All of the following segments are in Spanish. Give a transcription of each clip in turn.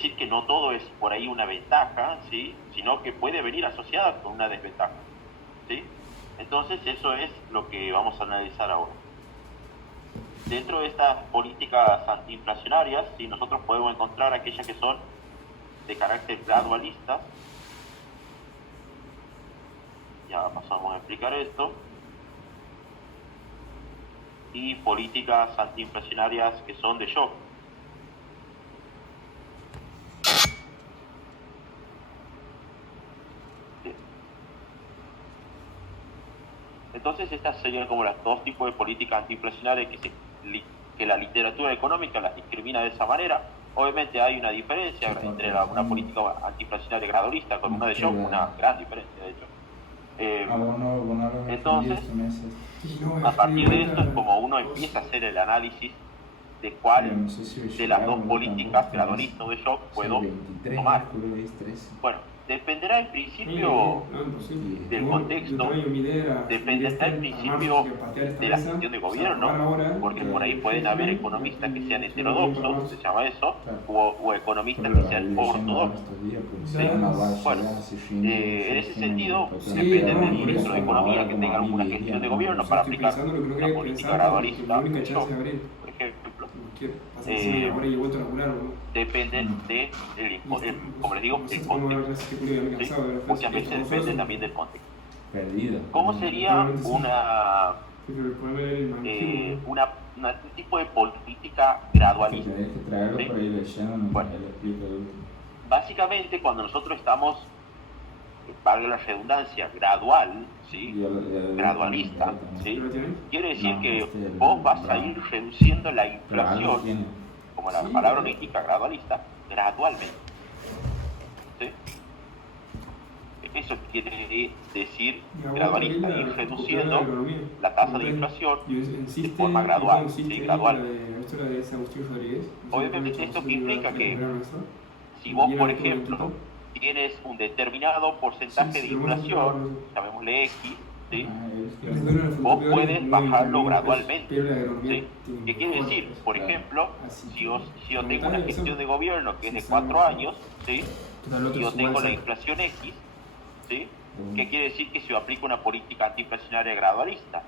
decir que no todo es por ahí una ventaja, ¿sí? Sino que puede venir asociada con una desventaja, ¿sí? Entonces eso es lo que vamos a analizar ahora. Dentro de estas políticas antiinflacionarias, ¿sí? Nosotros podemos encontrar aquellas que son de carácter gradualista. Ya pasamos a explicar esto. Y políticas antiinflacionarias que son de shock. Bien. Entonces estas serían como los dos tipos de políticas antiinflacionarias que la literatura económica las discrimina de esa manera. Obviamente hay una diferencia entre una política antiinflacionaria gradualista con una de shock, una gran diferencia de hecho. Entonces, a partir de esto es como uno empieza a hacer el análisis de cuál de las dos políticas, gradualista o de shock, puedo tomar. Bueno, dependerá en principio del contexto, dependerá en principio de la gestión de gobierno, porque por ahí pueden haber economistas que sean heterodoxos, se llama eso, o economistas que sean ortodoxos. ¿Sí? Bueno, en ese sentido, depende del ministro de Economía que tenga alguna gestión de gobierno para aplicar una política gradualista, de shock, por ejemplo. Depende de, como les digo, el contexto. ¿Sí? Muchas veces depende también del contexto. ¿Cómo sería un tipo de política gradualista? ¿Sí? Bueno, básicamente cuando nosotros estamos, valga la redundancia, gradual, ¿sí? Gradualista, ¿sí? Quiere decir que vos vas a ir reduciendo la inflación, como la palabra lo indica, gradualista, gradualmente, ¿sí? Eso quiere decir gradualista, ir reduciendo la tasa de inflación de forma gradual, ¿sí? Gradual. Obviamente esto que implica que si vos, por ejemplo, tienes un determinado porcentaje de inflación, llamémosle X, ¿sí? Vos puedes bajarlo gradualmente, ¿sí? ¿Qué quiere decir? Por ejemplo, si yo tengo una gestión de gobierno que es de 4 años, ¿sí? Y yo tengo la inflación X, ¿sí? ¿Qué quiere decir? Que si yo aplico una política antiinflacionaria gradualista,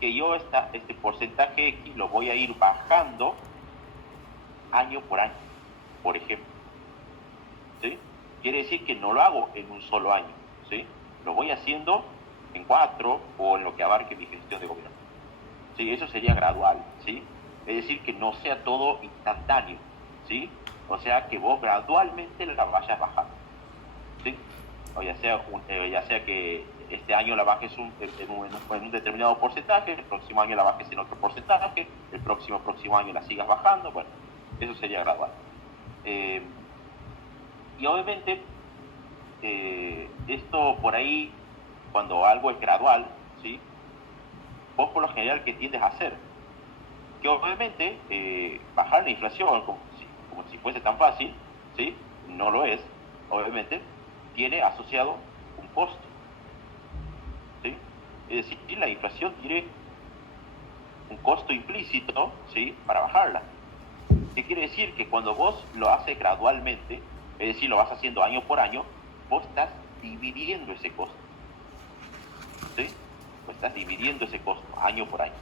que yo este porcentaje X lo voy a ir bajando año por año, por ejemplo, ¿sí? Quiere decir que no lo hago en un solo año, ¿sí? Lo voy haciendo en 4 o en lo que abarque mi gestión de gobierno, ¿sí? Eso sería gradual, ¿sí? Es decir, que no sea todo instantáneo, ¿sí? O sea, que vos gradualmente la vayas bajando, ¿sí? O ya sea que este año la bajes en un determinado porcentaje, el próximo año la bajes en otro porcentaje, el próximo año la sigas bajando, bueno, eso sería gradual. Y obviamente, esto por ahí, cuando algo es gradual, ¿sí? Vos por lo general, ¿qué tiendes a hacer? Que obviamente bajar la inflación, como si fuese tan fácil, ¿sí? No lo es, obviamente, tiene asociado un costo, ¿sí? Es decir, la inflación tiene un costo implícito, ¿sí? Para bajarla. ¿Qué quiere decir? Que cuando vos lo haces gradualmente, es decir, lo vas haciendo año por año, vos estás dividiendo ese costo, ¿sí? Vos estás dividiendo ese costo año por año,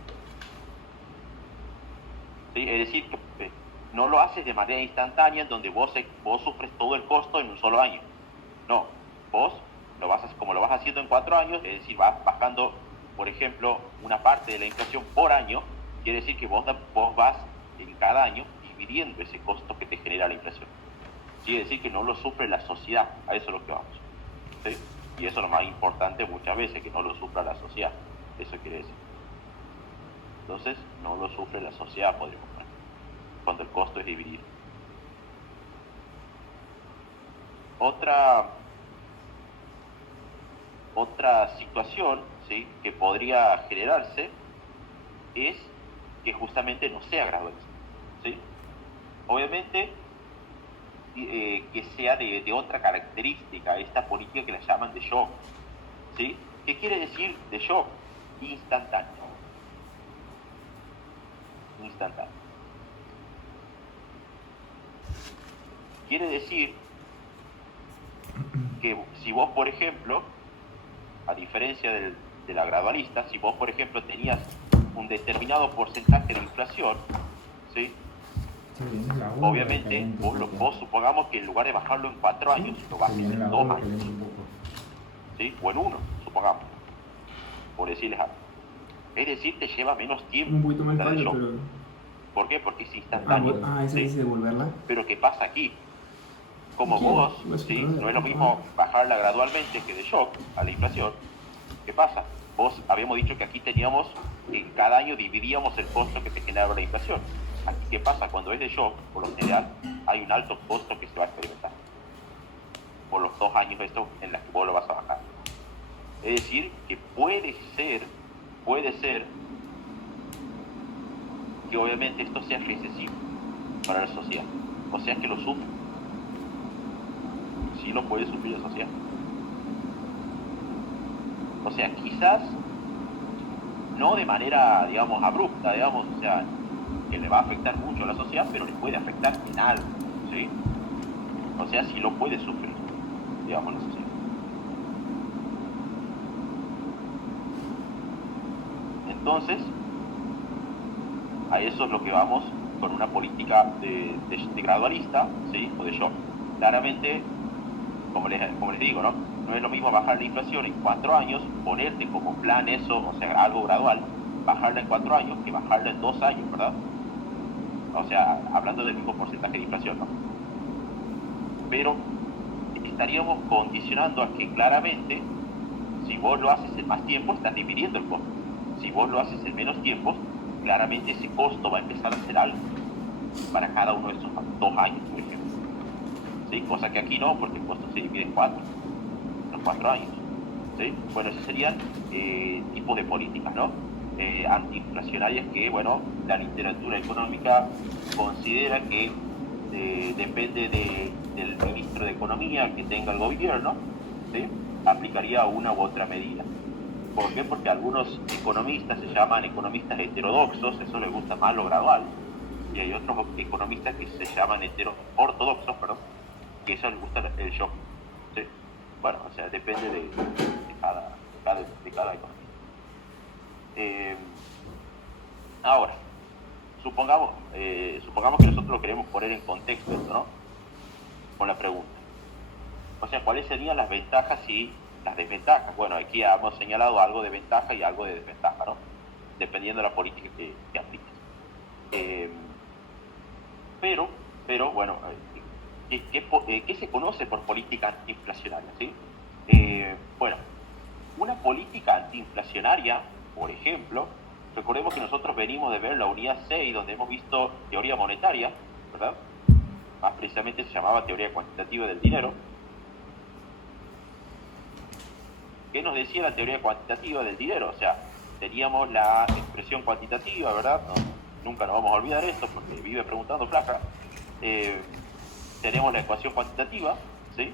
¿sí? Es decir, que no lo haces de manera instantánea en donde vos sufres todo el costo en un solo año. No, vos como lo vas haciendo en 4 años, es decir, vas bajando, por ejemplo, una parte de la inflación por año, quiere decir que vos vas en cada año dividiendo ese costo que te genera la inflación. Quiere decir que no lo sufre la sociedad, a eso es lo que vamos, ¿sí? Y eso es lo más importante muchas veces, que no lo sufra la sociedad, eso quiere decir. Entonces, no lo sufre la sociedad, podríamos poner, cuando el costo es dividido. Otra situación, ¿sí? Que podría generarse es que justamente no sea gradualista, ¿sí? Obviamente, que sea de otra característica esta política que la llaman de shock, ¿sí? ¿Qué quiere decir de shock? Instantáneo. Quiere decir que si vos, por ejemplo, a diferencia de la gradualista, si vos, por ejemplo, tenías un determinado porcentaje de inflación, ¿sí? Obviamente, vos supongamos que en lugar de bajarlo en 4 años, lo bajes en 2 años, ¿sí? O en 1, supongamos, por decirles algo. Es decir, te lleva menos tiempo. Un poquito más fallo, pero... ¿Por qué? Porque es instantáneo. Esa dice devolverla. Pero ¿qué pasa aquí? Como vos, ¿sí? No es lo mismo bajarla gradualmente que de shock a la inflación. ¿Qué pasa? Vos habíamos dicho que aquí teníamos que cada año dividíamos el costo que te generaba la inflación. Aquí, ¿qué pasa? Cuando es de shock, por lo general, hay un alto costo que se va a experimentar por los 2 años estos en los que vos lo vas a bajar. Es decir, que puede ser que obviamente esto sea recesivo para la sociedad. O sea, que lo sufre. Sí lo puede sufrir la sociedad. O sea, quizás no de manera, digamos, abrupta, digamos, o sea, que le va a afectar mucho a la sociedad, pero le puede afectar en algo, ¿sí? O sea, sí lo puede sufrir, digamos, la sociedad. Entonces, a eso es lo que vamos con una política de gradualista, ¿sí? O de shock. Claramente, como les digo, ¿no? No es lo mismo bajar la inflación en 4 años, ponerte como plan eso, o sea, algo gradual, bajarla en 4 años que bajarla en 2 años, ¿verdad? O sea, hablando del mismo porcentaje de inflación, ¿no? Pero estaríamos condicionando a que claramente, si vos lo haces en más tiempo, estás dividiendo el costo. Si vos lo haces en menos tiempo, claramente ese costo va a empezar a ser algo para cada uno de esos 2 años, por ejemplo. ¿Sí? Cosa que aquí no, porque el costo se divide en 4, los 4 años. ¿Sí? Bueno, esos serían tipos de políticas, ¿no? Antiinflacionarias que, bueno, la literatura económica considera que depende del ministro de Economía que tenga el gobierno, ¿sí? Aplicaría una u otra medida. ¿Por qué? Porque algunos economistas se llaman economistas heterodoxos, eso les gusta más lo gradual, y hay otros economistas que se llaman ortodoxos, que eso les gusta el shock. ¿Sí? Bueno, o sea, depende de cada economista. Ahora, supongamos que nosotros lo queremos poner en contexto esto, ¿no? Con la pregunta. O sea, ¿cuáles serían las ventajas y las desventajas? Bueno, aquí hemos señalado algo de ventaja y algo de desventaja, ¿no? Dependiendo de la política que apliques. Pero bueno, ¿qué se conoce por política antiinflacionaria? ¿Sí? Bueno, una política antiinflacionaria, por ejemplo, recordemos que nosotros venimos de ver la unidad 6, donde hemos visto teoría monetaria, ¿verdad? Más precisamente se llamaba teoría cuantitativa del dinero. ¿Qué nos decía la teoría cuantitativa del dinero? O sea, teníamos la expresión cuantitativa, ¿verdad? Nunca nos vamos a olvidar esto porque vive preguntando Flaca. Tenemos la ecuación cuantitativa, ¿sí?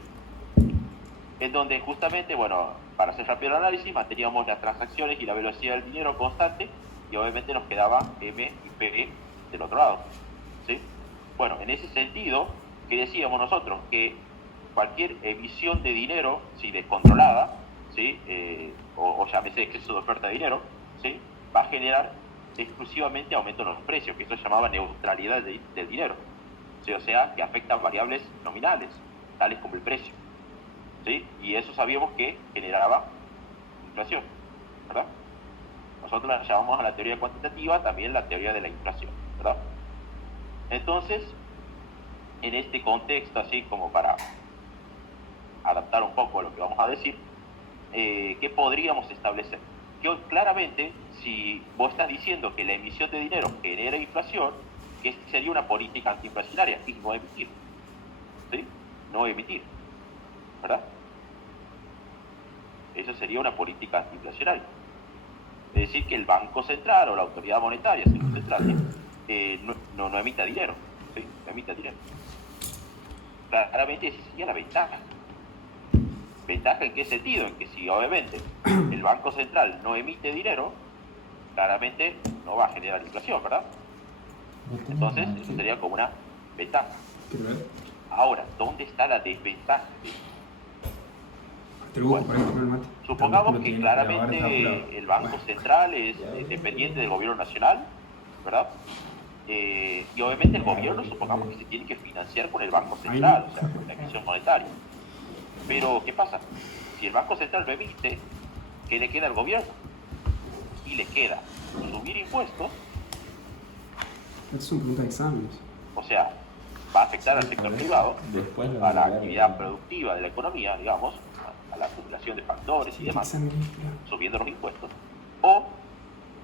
En donde justamente, bueno, para hacer rápido el análisis, manteníamos las transacciones y la velocidad del dinero constante y obviamente nos quedaba M y P del otro lado, ¿sí? Bueno, en ese sentido, ¿qué decíamos nosotros? Que cualquier emisión de dinero, si descontrolada, ¿sí? O llámese exceso de oferta de dinero, ¿sí? Va a generar exclusivamente aumento en los precios, que eso se llamaba neutralidad del dinero, ¿sí? O sea, que afecta a variables nominales, tales como el precio, ¿sí? Y eso sabíamos que generaba inflación, ¿verdad? Nosotros la llamamos a la teoría cuantitativa también la teoría de la inflación, ¿verdad? Entonces, en este contexto, así como para adaptar un poco a lo que vamos a decir, ¿qué podríamos establecer? Que claramente, si vos estás diciendo que la emisión de dinero genera inflación, que sería una política antiinflacionaria, y no emitir, ¿sí? No emitir, ¿verdad? Eso sería una política antiinflacionaria. Es decir, que el Banco Central o la autoridad monetaria, central, no emita dinero, ¿sí? No emita dinero. Claramente esa sería la ventaja. ¿Ventaja en qué sentido? En que si obviamente el Banco Central no emite dinero, claramente no va a generar inflación, ¿verdad? Entonces, eso sería como una ventaja. Ahora, ¿dónde está la desventaja? Bueno, supongamos que claramente el Banco Central es dependiente del gobierno nacional, ¿verdad? Y obviamente el gobierno, supongamos que se tiene que financiar con el Banco Central, o sea, con la emisión monetaria. Pero, ¿qué pasa? Si el Banco Central no emite, ¿qué le queda al gobierno? Y le queda subir impuestos. Es una pregunta de exámenes. O sea, va a afectar al sector privado, a la actividad productiva de la economía, digamos, a la acumulación de factores y demás, subiendo los impuestos. O,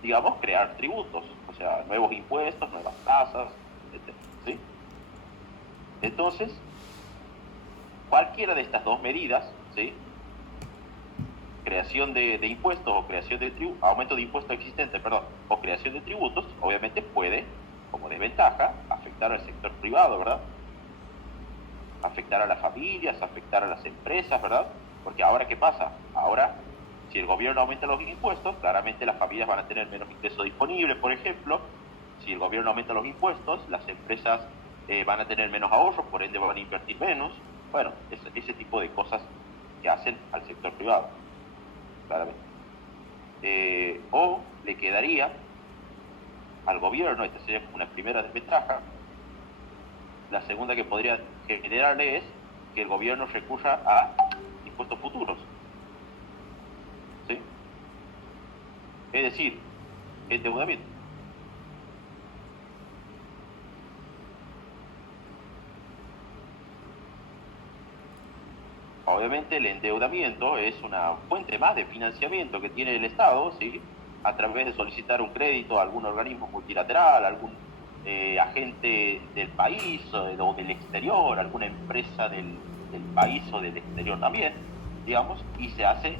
digamos, crear tributos, o sea, nuevos impuestos, nuevas tasas, etc. ¿Sí? Entonces, cualquiera de estas dos medidas, ¿sí? Creación de impuestos o creación de tributos, aumento de impuestos existentes, perdón, o creación de tributos, obviamente puede, como desventaja, afectar al sector privado, ¿verdad? Afectar a las familias, afectar a las empresas, ¿verdad? Porque ahora, ¿qué pasa? Ahora, si el gobierno aumenta los impuestos, claramente las familias van a tener menos ingresos disponibles, por ejemplo. Si el gobierno aumenta los impuestos, las empresas van a tener menos ahorros, por ende van a invertir menos. Bueno, ese tipo de cosas que hacen al sector privado, claramente. O le quedaría al gobierno, esta sería una primera desventaja. La segunda que podría generarle es que el gobierno recurra a impuestos futuros. ¿Sí? Es decir, endeudamiento. Obviamente el endeudamiento es una fuente más de financiamiento que tiene el Estado, ¿sí? A través de solicitar un crédito a algún organismo multilateral, algún agente del país o del exterior, alguna empresa del país o del exterior también, digamos, y se hace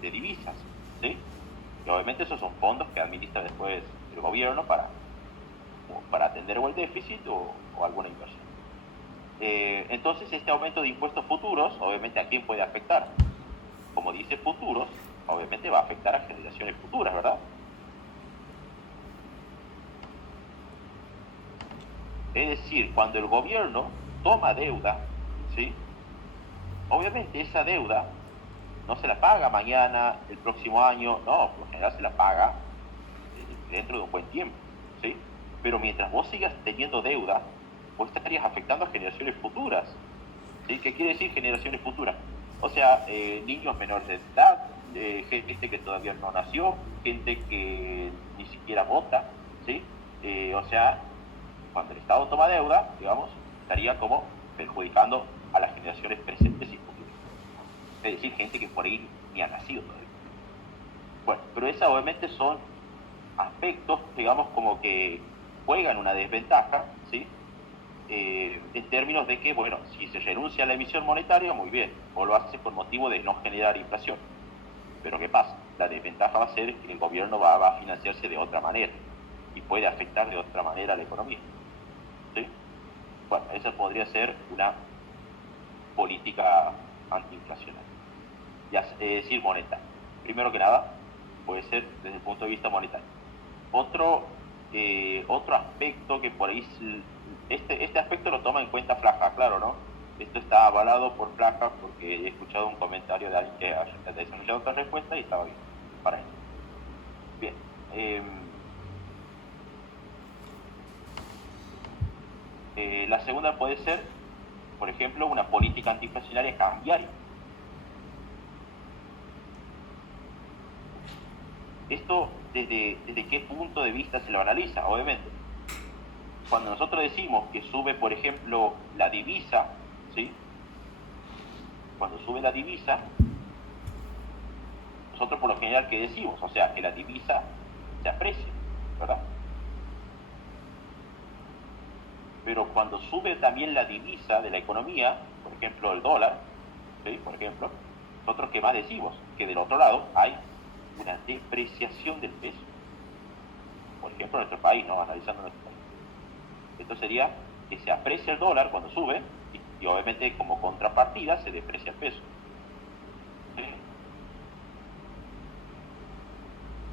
de divisas, ¿sí? Y obviamente esos son fondos que administra después el gobierno para atender o el déficit o alguna inversión. Entonces este aumento de impuestos futuros, obviamente, ¿a quién puede afectar? Como dice futuros, obviamente va a afectar a generaciones futuras, ¿verdad? Es decir, cuando el gobierno toma deuda, ¿sí? Obviamente esa deuda no se la paga mañana, el próximo año, no, por lo general se la paga dentro de un buen tiempo, ¿sí? Pero mientras vos sigas teniendo deuda, vos estarías afectando a generaciones futuras, ¿sí? ¿Qué quiere decir generaciones futuras? O sea, niños menores de edad, gente que todavía no nació, gente que ni siquiera vota, ¿sí? O sea, cuando el Estado toma deuda, digamos, estaría como perjudicando a las generaciones presentes y futuras. Es decir, gente que por ahí ni ha nacido todavía. Bueno, pero esas obviamente son aspectos, digamos, como que juegan una desventaja, ¿sí? En términos de que, bueno, si se renuncia a la emisión monetaria, muy bien, o lo hace por motivo de no generar inflación. Pero ¿qué pasa? La desventaja va a ser que el gobierno va a financiarse de otra manera y puede afectar de otra manera a la economía. ¿Sí? Bueno, esa podría ser una política antiinflacionaria. Es decir, monetaria. Primero que nada, puede ser desde el punto de vista monetario. Otro aspecto que por ahí, este aspecto lo toma en cuenta Flaja, claro, ¿no? Esto está avalado por Flaja porque he escuchado un comentario de alguien que ha desarrollado otra respuesta y estaba bien para esto. Bien. La segunda puede ser, por ejemplo, una política antiinflacionaria cambiaria. Esto, ¿desde qué punto de vista se lo analiza? Obviamente, cuando nosotros decimos que sube, por ejemplo, la divisa, ¿sí? Cuando sube la divisa, nosotros por lo general, ¿qué decimos? O sea, que la divisa se aprecia, ¿verdad? Pero cuando sube también la divisa de la economía, por ejemplo, el dólar, ¿sí? Por ejemplo, nosotros, ¿qué más decimos? Que del otro lado hay una depreciación del peso. Por ejemplo, en nuestro país, ¿no? Analizando nuestro país. Esto sería que se aprecia el dólar cuando sube y obviamente como contrapartida se deprecia el peso. ¿Sí?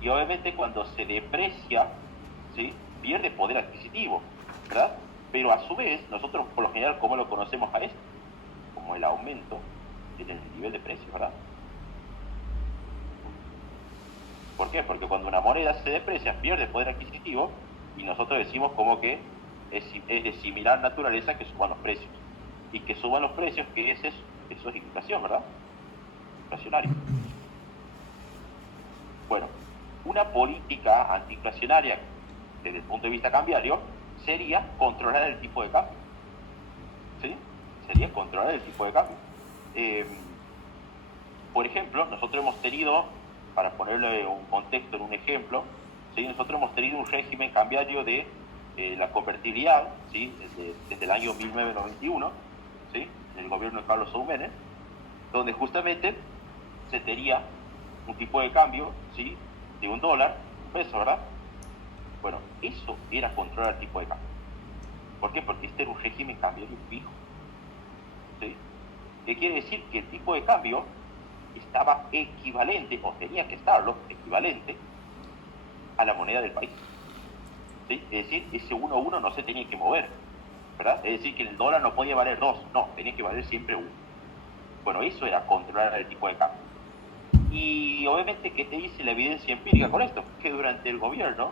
Y obviamente cuando se deprecia, ¿sí? Pierde poder adquisitivo, ¿verdad? Pero a su vez, nosotros por lo general, ¿cómo lo conocemos a esto? Como el aumento en el nivel de precios, ¿verdad? ¿Por qué? Porque cuando una moneda se deprecia, pierde poder adquisitivo, y nosotros decimos como que es de similar naturaleza que suban los precios. Y que suban los precios, ¿qué es eso? Eso es inflación, ¿verdad? Inflacionario. Bueno, una política antiinflacionaria desde el punto de vista cambiario sería controlar el tipo de cambio. ¿Sí? Sería controlar el tipo de cambio. Por ejemplo, nosotros hemos tenido, para ponerle un contexto en un ejemplo, ¿sí? Nosotros hemos tenido un régimen cambiario de la convertibilidad, ¿sí? desde el año 1991, ¿sí? En el gobierno de Carlos Saúl Menem, donde justamente se tenía un tipo de cambio, ¿sí? De $1, $1, ¿verdad? Bueno, eso era controlar el tipo de cambio. ¿Por qué? Porque este era un régimen cambiario fijo, ¿sí? ¿Qué quiere decir? Que el tipo de cambio estaba equivalente, o tenía que estarlo, equivalente a la moneda del país, ¿sí? Es decir, ese 1 a 1 no se tenía que mover, ¿verdad? Es decir, que el dólar no podía valer 2, no, tenía que valer siempre 1. Bueno, eso era controlar el tipo de cambio. Y obviamente, ¿qué te dice la evidencia empírica con esto? Que durante el gobierno,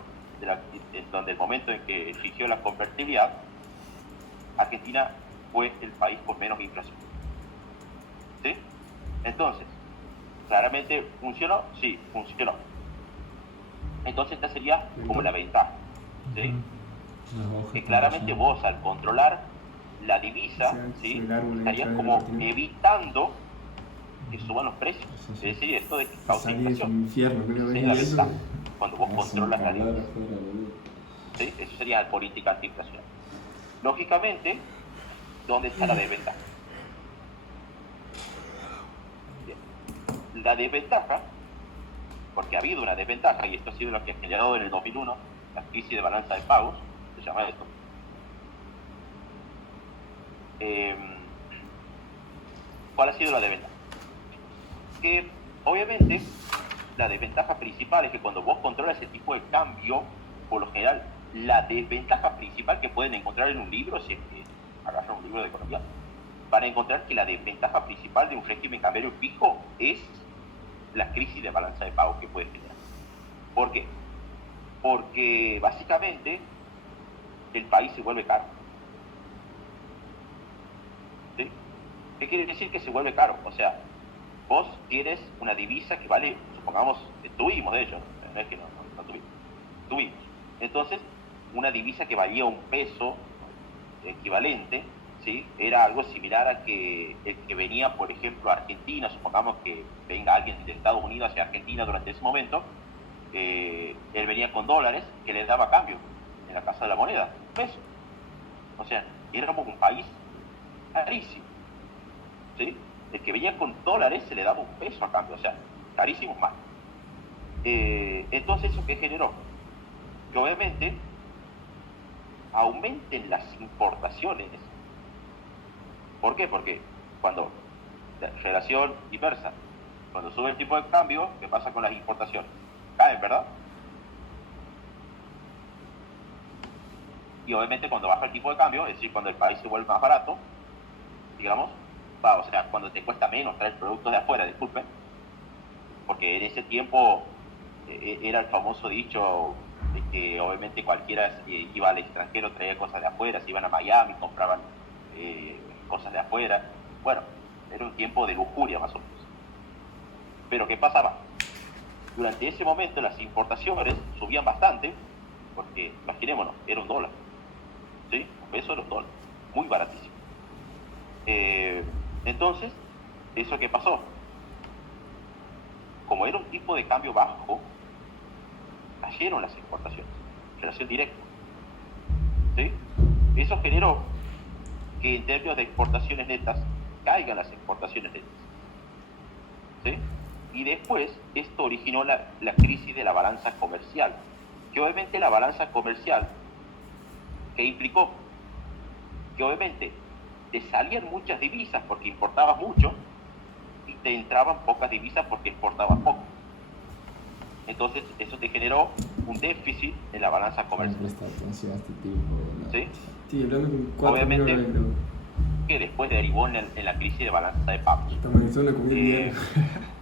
donde el momento en que exigió la convertibilidad, Argentina fue el país con menos inflación, ¿sí? Entonces, ¿claramente funcionó? Sí, funcionó. Entonces esta sería como la ventaja, ¿sí? Que claramente vos, al controlar la divisa, ¿sí? estarías como evitando que suban los precios. Es decir, esto de que causa inflación. Esa es la ventaja cuando vos controlas la divisa, ¿sí? Eso sería la política antiinflacionaria. Lógicamente, ¿dónde está la desventaja? Bien. La desventaja, porque ha habido una desventaja, y esto ha sido lo que ha generado en el 2001 la crisis de balanza de pagos, se llama esto. ¿Cuál ha sido la desventaja? Que obviamente la desventaja principal es que cuando vos controlas ese tipo de cambio, por lo general, la desventaja principal que pueden encontrar en un libro, si es que agarran un libro de economía, van a encontrar que la desventaja principal de un régimen cambiario fijo es la crisis de balanza de pagos que puede generar. ¿Por qué? Porque básicamente el país se vuelve caro. ¿Sí? ¿Qué quiere decir que se vuelve caro? O sea, vos tienes una divisa que vale, supongamos, tuvimos de hecho, no es que no tuvimos. Entonces, una divisa que valía $1 equivalente, ¿sí? Era algo similar a que el que venía, por ejemplo, a Argentina, supongamos que venga alguien de Estados Unidos hacia Argentina durante ese momento, él venía con dólares que le daba cambio en la Casa de la Moneda, $1. O sea, éramos un país carísimo, ¿sí? El que venía con dólares se le daba $1 a cambio, o sea, carísimos más. Entonces, ¿eso qué generó? Que obviamente aumenten las importaciones. ¿Por qué? Porque cuando, relación inversa, cuando sube el tipo de cambio, ¿qué pasa con las importaciones? Caen, ¿verdad? Y obviamente cuando baja el tipo de cambio, es decir, cuando el país se vuelve más barato, digamos, o sea, cuando te cuesta menos traer productos de afuera, disculpen, porque en ese tiempo era el famoso dicho de que obviamente cualquiera iba al extranjero, traía cosas de afuera, se iban a Miami, compraban cosas de afuera. Bueno, era un tiempo de lujuria más o menos. Pero ¿qué pasaba? Durante ese momento las importaciones subían bastante, porque imaginémonos, era $1, ¿sí? $1 era $1, muy baratísimo. Entonces, ¿eso qué pasó? Como era un tipo de cambio bajo, cayeron las exportaciones, relación directa, ¿sí? Eso generó que en términos de exportaciones netas caigan las exportaciones netas, ¿sí? Y después esto originó la crisis de la balanza comercial, que obviamente la balanza comercial, ¿qué implicó? Que obviamente te salían muchas divisas porque importabas mucho y te entraban pocas divisas porque exportabas poco. Entonces eso te generó un déficit en la balanza comercial. ¿sí? Sí, hablando con 4 Obviamente, millones, creo. que después derivó en la crisis de balanza de pagos. Esta Venezuela comí el diario.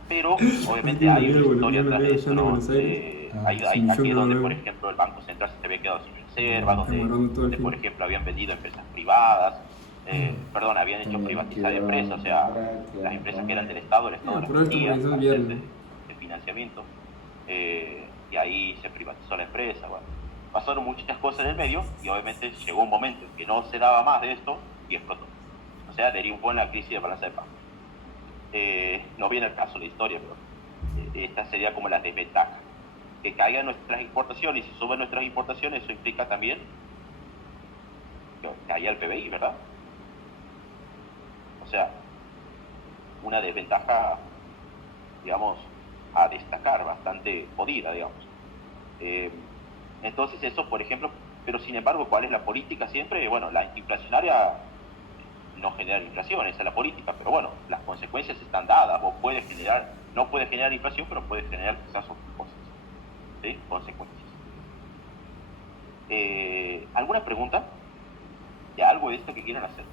Pero Hay obviamente un hay una amigo, historia un atrás amigo de allá esto, en ¿no? Buenos Aires. Aquí es donde, por $1.000.000. ejemplo, el Banco Central se había quedado sin reserva, Camarón todo el donde por fin. ejemplo, habían vendido empresas privadas, perdón, habían hecho privatizar empresas, o sea, las empresas que eran del Estado, el Estado las Pero esto vendía comenzó el para hacerse viernes. de financiamiento, y ahí se privatizó la empresa, bueno. Pasaron muchas cosas en el medio y obviamente llegó un momento en que no se daba más de esto y explotó. O sea, derivó en la crisis de balanza de pagos. No viene al caso la historia, pero esta sería como la desventaja. Que caigan nuestras importaciones y si suben nuestras importaciones, eso implica también que caiga el PBI, ¿verdad? O sea, una desventaja, digamos, a destacar, bastante jodida, digamos. Entonces eso, por ejemplo, pero sin embargo, ¿cuál es la política siempre? Bueno, la antiinflacionaria no genera inflación, esa es la política, pero bueno, las consecuencias están dadas. Vos no puedes generar inflación, pero puedes generar quizás otras cosas, ¿sí? Consecuencias. ¿Alguna pregunta de algo de esto que quieran hacer?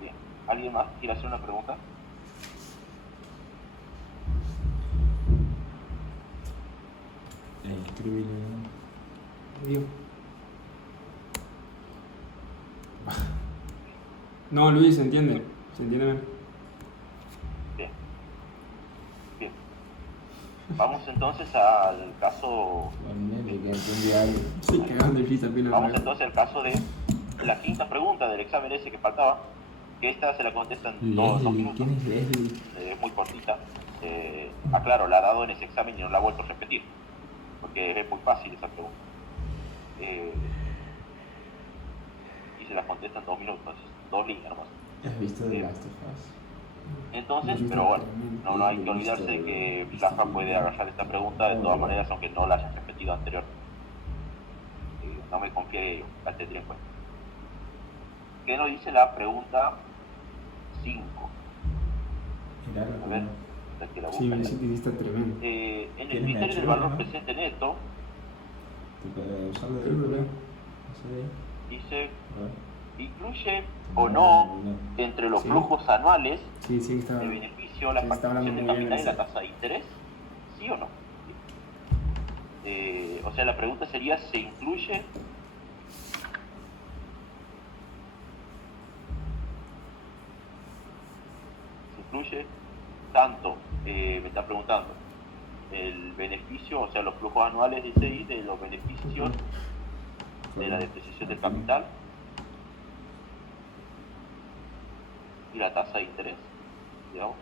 Bien. ¿Alguien más quiere hacer una pregunta? No, Luis, ¿se entiende? ¿Se entiende bien? Bien. Bien. Vamos entonces al caso. Sí, cagando el chiste al final. Vamos entonces al caso de la quinta pregunta del examen ese que faltaba. Que esta se la contestan en 2 minutos. ¿Quién es Leslie? Es muy cortita. Aclaro, la ha dado en ese examen y no la ha vuelto a repetir. Porque es muy fácil esa pregunta. Y se la contestan en 2 minutos. 2 líneas nomás. ¿Has visto The Last of Us? Entonces, pero bueno, no hay que olvidarse de que Plaza puede agarrar esta pregunta de todas maneras, aunque no la hayas repetido anteriormente. No me confiere, la tendría en cuenta. ¿Qué nos dice la pregunta 5? A ver, la que la busca. Sí, ese que está tremendo. En el criterio del valor presente neto, dice, ¿incluye o no entre los flujos anuales de beneficio la participación de capital y la tasa de interés? ¿Sí o no? O sea, la pregunta sería, ¿se incluye tanto, me está preguntando, el beneficio, o sea, los flujos anuales, dice ahí, de los beneficios de la depreciación del capital y la tasa de interés, digamos?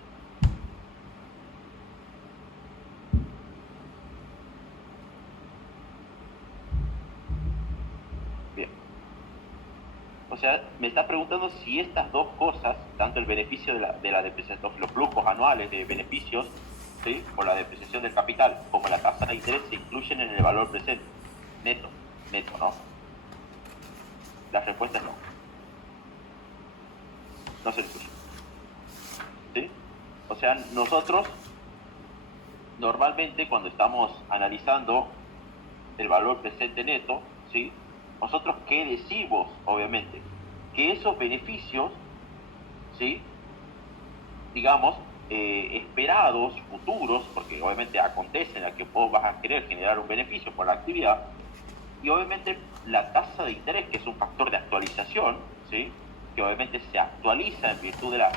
Bien. O sea, me está preguntando si estas dos cosas, tanto el beneficio de la depreciación, los flujos anuales de beneficios, ¿sí?, por la depreciación del capital, como la tasa de interés, se incluyen en el valor presente, neto, ¿no? La respuesta es no. No se incluye. ¿Sí? O sea, nosotros, normalmente, cuando estamos analizando el valor presente neto, ¿sí?, nosotros qué decimos, obviamente, que esos beneficios, ¿sí?, digamos, esperados, futuros, porque obviamente acontecen a que vos vas a querer generar un beneficio por la actividad, y obviamente la tasa de interés, que es un factor de actualización, ¿sí?, que obviamente se actualiza en virtud de las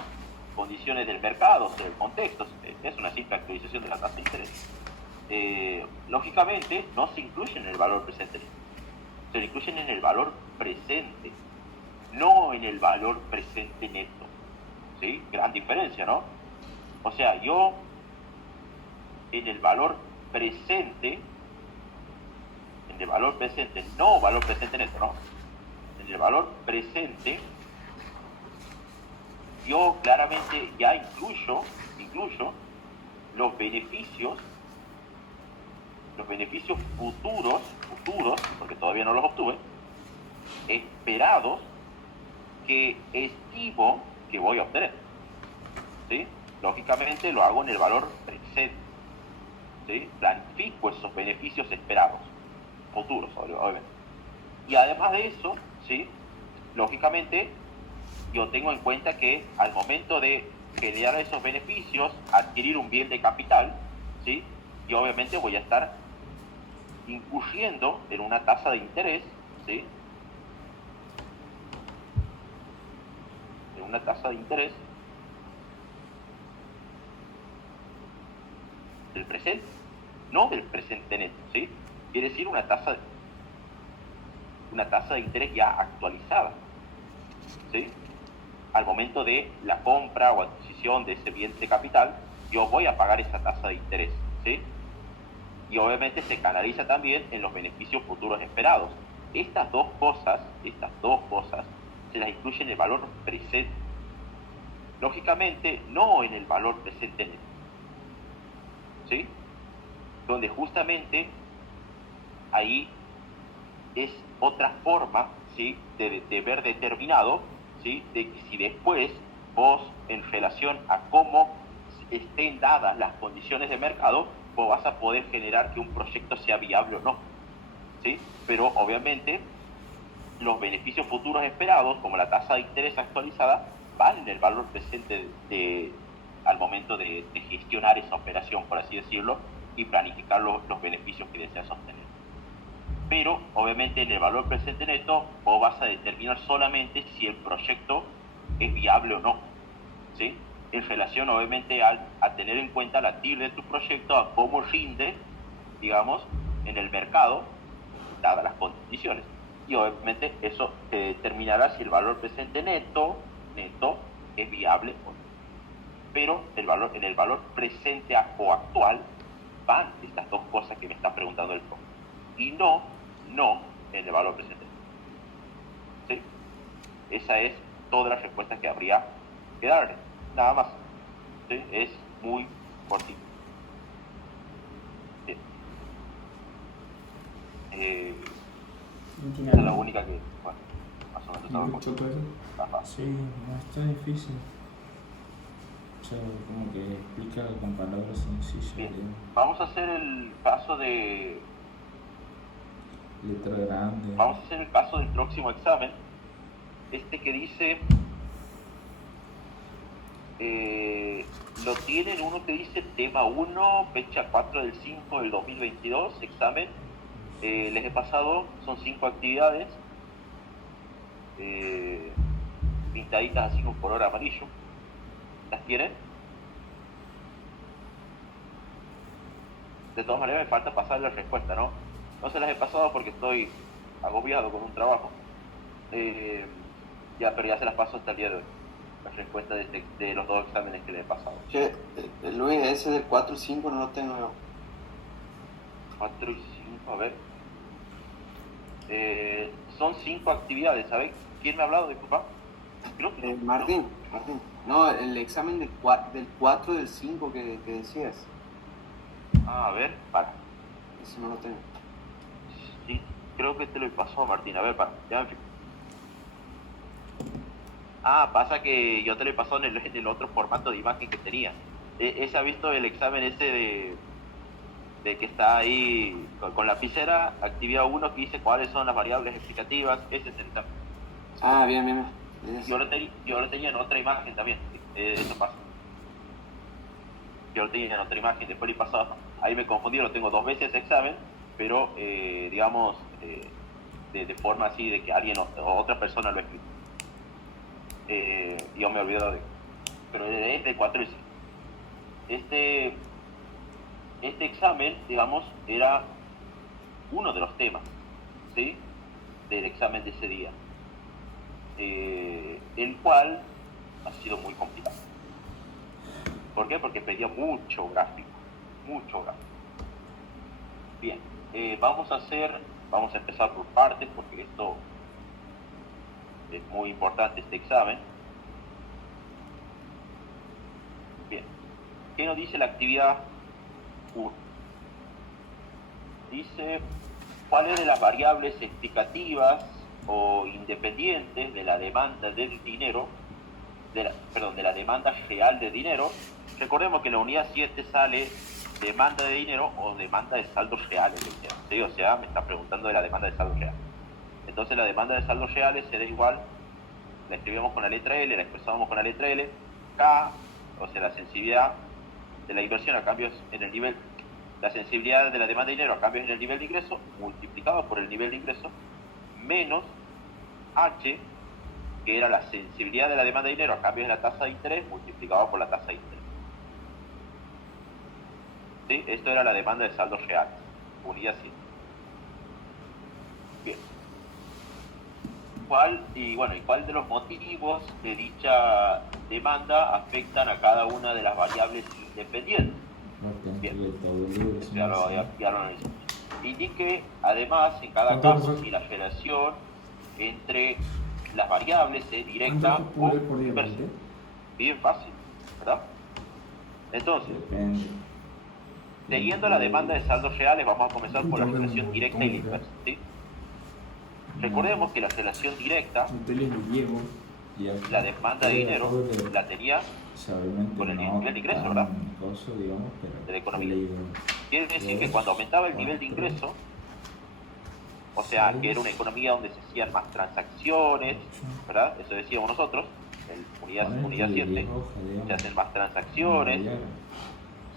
condiciones del mercado, del contexto, es una simple actualización de la tasa de interés. Lógicamente, no se incluyen en el valor presente, se incluyen en el valor presente, no en el valor presente neto. ¿Sí? Gran diferencia, ¿no? O sea, yo en el valor presente, no valor presente neto, ¿no? En el valor presente, yo claramente ya incluyo los beneficios los beneficios futuros, porque todavía no los obtuve, esperados, que estimo que voy a obtener, ¿sí? Lógicamente lo hago en el valor presente, ¿sí? Planifico esos beneficios esperados, futuros, obviamente. Y además de eso, ¿sí? Lógicamente, yo tengo en cuenta que al momento de generar esos beneficios, adquirir un bien de capital, ¿sí? Y obviamente voy a estar incurriendo en una tasa de interés, ¿sí? En una tasa de interés del presente, no del presente neto, ¿sí? Quiere decir una tasa de interés ya actualizada, ¿sí? Al momento de la compra o adquisición de ese bien de capital, yo voy a pagar esa tasa de interés, ¿sí? Y obviamente se canaliza también en los beneficios futuros esperados. Estas dos cosas se las incluye en el valor presente. Lógicamente, no en el valor presente neto, ¿sí? Donde justamente ahí es otra forma, ¿sí? de ver determinado, ¿sí? De que si después vos, en relación a cómo estén dadas las condiciones de mercado, vos vas a poder generar que un proyecto sea viable o no, ¿sí? Pero obviamente los beneficios futuros esperados, como la tasa de interés actualizada, van en el valor presente al momento de gestionar esa operación, por así decirlo, y planificar los beneficios que deseas obtener. Pero obviamente en el valor presente neto vos vas a determinar solamente si el proyecto es viable o no, ¿sí? En relación obviamente a tener en cuenta la TIR de tu proyecto, a cómo rinde, digamos, en el mercado, dadas las condiciones. Y obviamente eso determinará si el valor presente neto es viable o no. Pero en el valor presente o actual van estas dos cosas que me está preguntando el profe. Y no en el valor presente. ¿Sí? Esa es toda la respuesta que habría que darle. Nada más. ¿Sí? Es muy cortito. Bien. Esa es la única que, bueno, más o menos ¿No mucho peso? Sí, no está difícil. O sea, como que explica con palabras sencillas. Bien. Vamos a hacer el caso de... Letra grande. Vamos a hacer el caso del próximo examen. Este que dice... lo tienen uno que dice tema 1, fecha 4 del 5 del 2022, examen. Les he pasado, son 5 actividades, pintaditas así con color amarillo. ¿Las tienen? De todas maneras me falta pasar la respuesta, ¿no? No se las he pasado porque estoy agobiado con un trabajo. Pero ya se las paso hasta el día de hoy. La respuesta de los dos exámenes que le he pasado. Che, Luis, ese del 4 y 5 no lo tengo yo. 4 y 5, a ver. Son 5 actividades, ¿sabes? ¿Quién me ha hablado? Disculpa. Creo que no. Martín. No, el examen del 4 del 5 que decías. A ver, para. Ese no lo tengo. Sí, creo que te lo pasó, Martín. A ver, para. Ya me fijo. Pasa que yo te lo he pasado en el otro formato de imagen que tenía. Ese ha visto el examen ese de que está ahí con lapicera, actividad 1 que dice cuáles son las variables explicativas. Ese es el examen. Bien. Yo lo tenía en otra imagen también. Eso pasa. Yo lo tenía en otra imagen, después le pasaba. Ahí me confundí, lo tengo 2 veces ese examen, pero digamos de forma así de que alguien o otra persona lo escribió. Yo me he olvidado de... Pero es de 4 y 5. Este examen, digamos, era uno de los temas, ¿sí? Del examen de ese día. El cual ha sido muy complicado. ¿Por qué? Porque pedía mucho gráfico. Bien, vamos a empezar por partes, porque esto es muy importante, este examen. Bien, ¿qué nos dice la actividad 1? dice, ¿cuáles de las variables explicativas o independientes de la demanda del dinero, de la demanda real de dinero? Recordemos que en la unidad 7 sale demanda de dinero o demanda de saldos reales de dinero, ¿sí? O sea, me está preguntando de la demanda de saldos reales. Entonces la demanda de saldos reales será igual, la escribimos con la letra L, la expresamos con la letra L, K, o sea, la sensibilidad de la inversión a cambios en el nivel, la sensibilidad de la demanda de dinero a cambios en el nivel de ingreso, multiplicado por el nivel de ingreso, menos H, que era la sensibilidad de la demanda de dinero a cambios de la tasa de interés, multiplicado por la tasa de interés. ¿Sí? Esto era la demanda de saldos reales, unidad 7. Bien. ¿Cuál de los motivos de dicha demanda afectan a cada una de las variables independientes? Bien. Ya lo analizamos. Indique, además, en cada caso, si la relación entre las variables es directa o inversa. Bien fácil, ¿verdad? Entonces, siguiendo la demanda de saldos reales, vamos a comenzar por la relación directa y la inversa, ¿sí? Recordemos que la relación directa, la demanda de dinero, la tenía con el nivel de ingreso, ¿verdad? De la economía. Quiere decir que cuando aumentaba el nivel de ingreso, o sea, que era una economía donde se hacían más transacciones, ¿verdad? Eso decíamos nosotros, en unidad 7, se hacen más transacciones,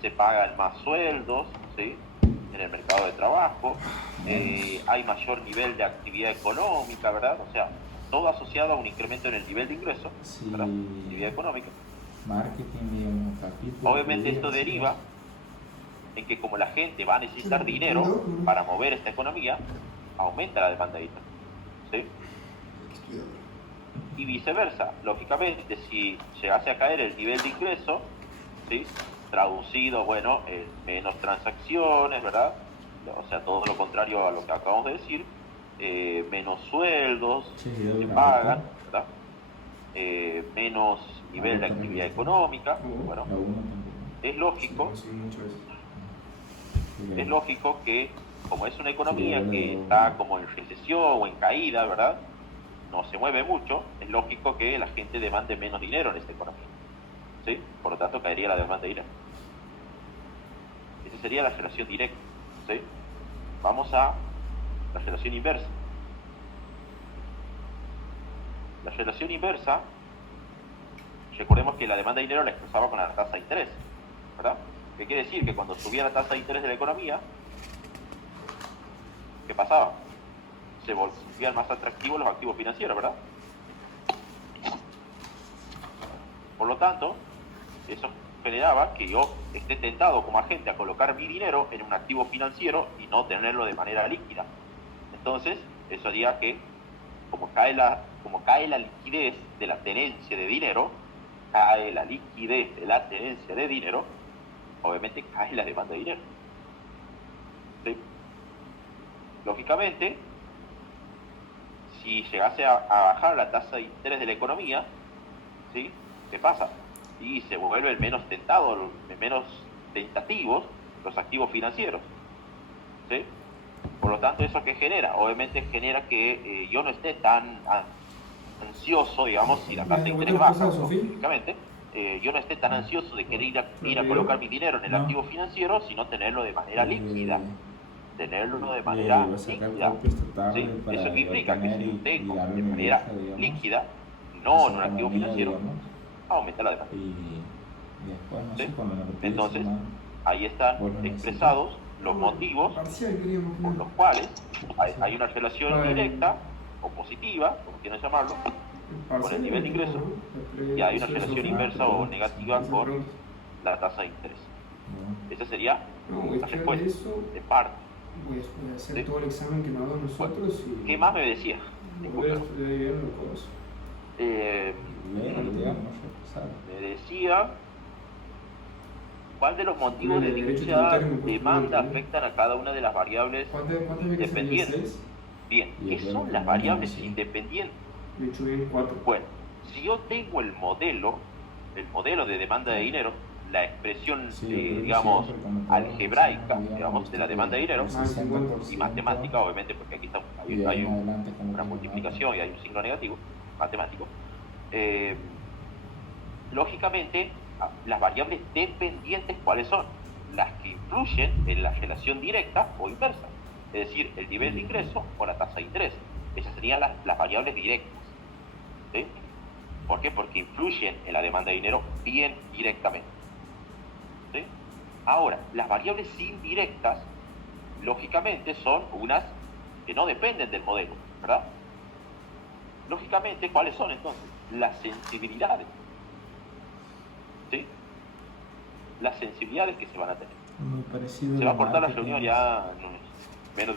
se pagan más sueldos, ¿sí? En el mercado de trabajo, hay mayor nivel de actividad económica, ¿verdad? O sea, todo asociado a un incremento en el nivel de ingreso, ¿verdad? Actividad económica. Obviamente esto deriva en que como la gente va a necesitar dinero para mover esta economía, aumenta la demanda de dinero, ¿sí? Y viceversa, lógicamente, si llegase a caer el nivel de ingreso, ¿sí? Traducido, bueno, en menos transacciones, ¿verdad? O sea, todo lo contrario a lo que acabamos de decir, menos sueldos se pagan, ¿verdad? Menos nivel de actividad económica, bueno, es lógico que como es una economía que está como en recesión o en caída, ¿verdad? No se mueve mucho, es lógico que la gente demande menos dinero en esta economía, ¿sí? Por lo tanto, caería la demanda de dinero. Esa sería la relación directa, ¿sí? Vamos a la relación inversa. La relación inversa, recordemos que la demanda de dinero la expresaba con la tasa de interés, ¿verdad? ¿Qué quiere decir? Que cuando subía la tasa de interés de la economía, ¿qué pasaba? Se volvían más atractivos los activos financieros, ¿verdad? Por lo tanto, eso generaba que yo esté tentado como agente a colocar mi dinero en un activo financiero y no tenerlo de manera líquida. Entonces, eso haría que, como cae la liquidez de la tenencia de dinero, obviamente cae la demanda de dinero, ¿sí? Lógicamente, si llegase a bajar la tasa de interés de la economía, ¿sí? ¿Qué pasa? Y se vuelven menos tentativos los activos financieros, ¿sí? Por lo tanto, ¿eso qué genera? Obviamente genera que yo no esté tan ansioso, digamos, si la tasa de interés baja, lógicamente, yo no esté tan ansioso de querer ir a colocar mi dinero en el activo financiero, sino tenerlo de manera líquida. ¿Sí? Eso implica que si lo tengo de manera líquida, no en un activo financiero, aumenta la demanda. ¿Sí? Entonces, ahí están expresados los motivos por los cuales hay una relación directa o positiva, como quieran llamarlo, con el nivel de ingreso, y hay una relación inversa o negativa con la tasa de interés. Esa sería la respuesta de parte. Voy a hacer todo el examen que nos hago nosotros. Bueno, ¿qué más me decía? Me decía, ¿cuál de los motivos de dicha demanda afectan a cada una de las variables independientes? Bien, ¿qué son las variables independientes? Bueno, si yo tengo el modelo de demanda de dinero, la expresión, Sí, digamos, siempre como todo, algebraica, digamos, digamos, de la demanda de dinero, 60%, y matemática, obviamente, porque aquí y hay en adelante como una que multiplicación y hay un signo negativo, matemático, lógicamente, las variables dependientes, ¿cuáles son? Las que influyen en la relación directa o inversa, es decir, el nivel de ingreso o la tasa de interés. Esas serían las variables directas. ¿Sí? ¿Por qué? Porque influyen en la demanda de dinero bien directamente. ¿Sí? Ahora, las variables indirectas, lógicamente, son unas que no dependen del modelo, ¿verdad? Lógicamente, ¿cuáles son entonces? Las sensibilidades. ¿Sí? Las sensibilidades que se van a tener. muy parecido Se va a al cortar la marketing, reunión ya en menos